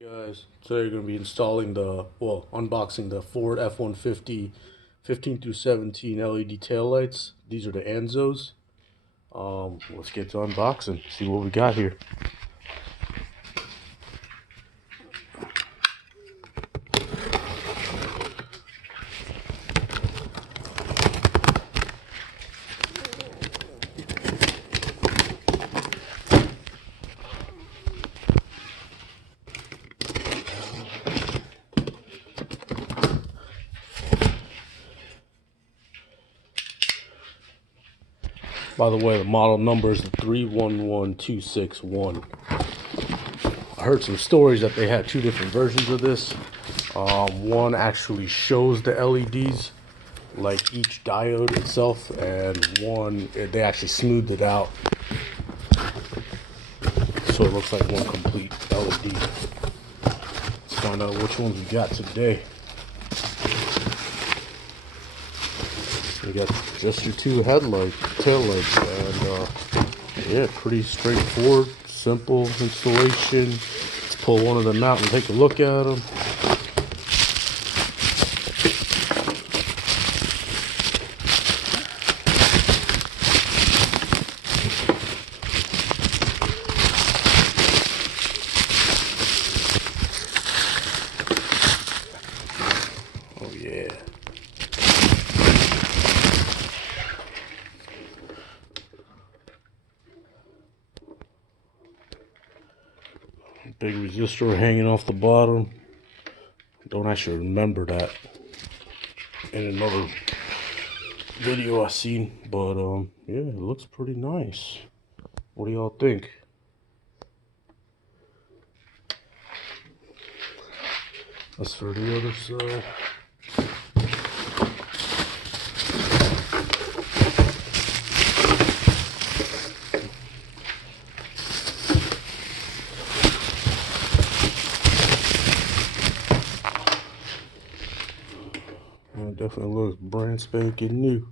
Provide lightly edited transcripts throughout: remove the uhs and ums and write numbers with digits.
Guys, today we're going to be installing unboxing the Ford F150 15 through 17 LED taillights. These are the Anzos. Let's get to unboxing, see what we got here. By the way, the model number is the 311261. I heard some stories that they had two different versions of this. One actually shows the LEDs, like each diode itself, and one, they actually smoothed it out, so it looks like one complete LED. Let's find out which ones we got today. We got just your two taillights, and yeah, pretty straightforward, simple installation. Let's pull one of them out and take a look at them. Oh yeah. Big resistor hanging off the bottom. Don't actually remember that in another video I seen, but yeah, it looks pretty nice. What do y'all think? That's for the other side. It definitely looks brand spanking new.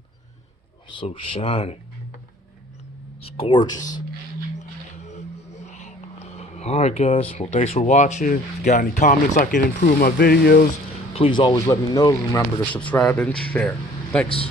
So shiny. It's gorgeous. Alright guys, well thanks for watching. If you got any comments I can improve my videos, please always let me know. Remember to subscribe and share. Thanks.